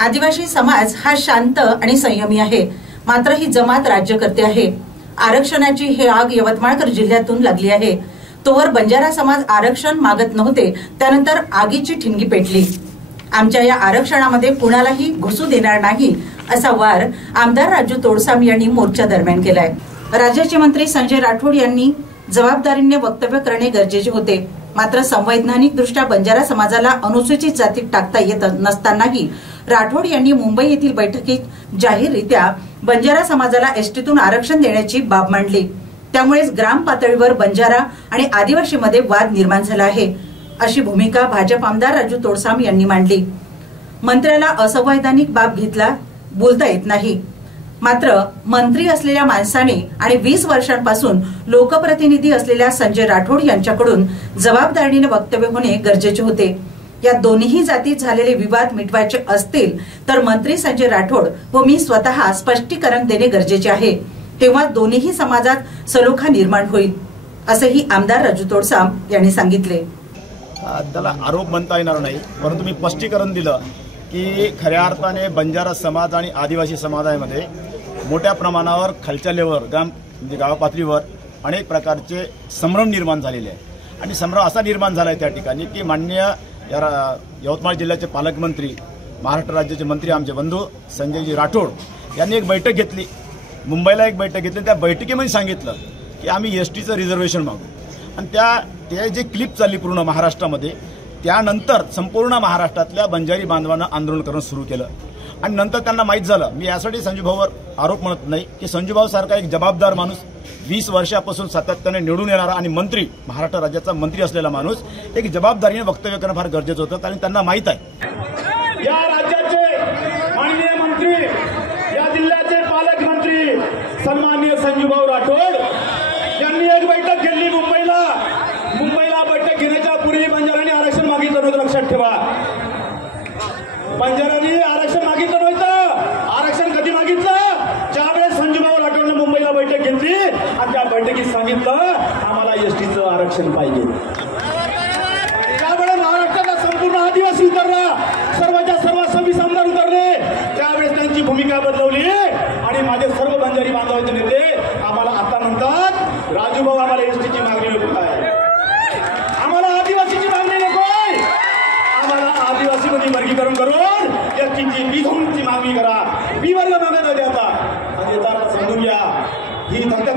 आदिवासी समाज हा शांत आणि संयमी आहे, मात्र ही जमात राज्य करते आहे। आरक्षणाची ही आग यवतमाळकर जिल्ह्यातून लागली आहे। तोवर बंजारा समाज आरक्षण मागत नव्हते, त्यानंतर आगीची ठिणगी पेटली। आमच्या या आरक्षणामध्ये कुणालाही घुसू देणार नाही असा वार आमदार राजू तोडसाम यांनी मोर्चा दरम्यान केलाय। राज्याचे मंत्री संजय राठोड यांनी जबाबदारीने वक्तव्य करणे गरजेचे होते, मात्र संवैधानिक दृष्ट्या बंजारा समाजाला अनुसूचित जातीत टाकता येत नसतानाही राठोड यांनी मुंबई येथील बैठकीत जाहीररित्या बंजारा समाजाला एसटीतून आरक्षण देण्याची बाब मांडली। त्यामुळेच ग्राम पातळीवर बंजारा आणि आदिवासीमध्ये वाद निर्माण झाला आहे, अशी भूमिका भाजप आमदार राजू तोडसाम यांनी मांडली। मंत्र्याला असंवैधानिक बाब घेतला बोलता येत नाही, मात्र मंत्री असलेल्या माणसाने आणि 20 वर्षांपासून लोकप्रतिनिधी असलेल्या संजय राठोड यांच्याकडून जबाबदारीने वक्तव्य होणे गरजेचे होते। या दोन्ही जातीत झालेले विवाद मिटवायचे असतील तर मंत्री संजय राठोड व मी स्वतः स्पष्टीकरण देणे गरजेचे आहे, तेव्हा दोन्ही समाजात सलोखा निर्माण होईल, असेही आमदार राजू तोडसाम यांनी सांगितले। त्याला आरोप म्हणता येणार नाही, परंतु मी स्पष्टीकरण दिलं की खऱ्या अर्थाने बंजारा समाज आणि आदिवासी समाजामध्ये मोठ्या प्रमाणावर खालच्या लेवलवर गाव पातळीवर अनेक प्रकारचे संभ्रम निर्माण झालेले आहे। आणि संभ्रम असा निर्माण झाला आहे त्या ठिकाणी की माननीय यवतमाळ जिल्ह्याचे पालकमंत्री, महाराष्ट्र राज्याचे मंत्री आमचे बंधू संजयजी राठोड यांनी एक बैठक घेतली, मुंबईला एक बैठक घेतली। त्या बैठकीमध्ये सांगितलं की आम्ही एसटीचं रिझर्वेशन मागू, आणि त्या जी क्लिप चालली पूर्ण महाराष्ट्रामध्ये, त्यानंतर संपूर्ण महाराष्ट्रातल्या बंजारी बांधवांना आंदोलन करणं सुरू केलं। आणि नंतर त्यांना माहीत झालं, मी यासाठी संजूभाऊवर आरोप म्हणत नाही की संजूभाऊ सारखा एक जबाबदार माणूस, 20 वर्षापासून सातत्याने निवडून येणारा आणि मंत्री, महाराष्ट्र राज्याचा मंत्री असलेला माणूस एक जबाबदारीने वक्तव्य करणं फार गरजेचं होतं, कारण त्यांना माहीत आहे या राज्याचे माननीय मंत्री, या जिल्ह्याचे पालकमंत्री सन्माननीय संजूभाऊ राठोड यांनी एक बैठक घेतली मुंबईला बैठक घेण्याच्या पूर्वी बंजारांनी आरक्षण मागितलं नव्हतं, लक्षात ठेवा। बंजारांनी आरक्षण मागितलं नव्हतं। आरक्षण कधी मागितलं? ज्यावेळेस संजूभाऊ राठोडने मुंबईला बैठक घेतली आणि त्या बैठकीत सांगितलं आम्हाला एसटीचं आरक्षण पाहिजे। त्यावेळेस महाराष्ट्राचा संपूर्ण आदिवासी उतरला, सर्वच्या सर्व 26 आमदार उतरले। त्यावेळेस त्यांची भूमिका बदलवली आणि माझे सर्व बंजारी बांधवांचे नेते आम्हाला आता म्हणतात राजूभाऊ आम्हाला एसटीची मागणी नको आहे, आम्हाला आदिवासीची मागणी नको आहे, आम्हाला आदिवासीमध्ये वर्गीकरण करून एसटीची B2ची मागणी करा, B वर्ग मागत होते आता। आणि येताना समजून घ्या, ही फक्त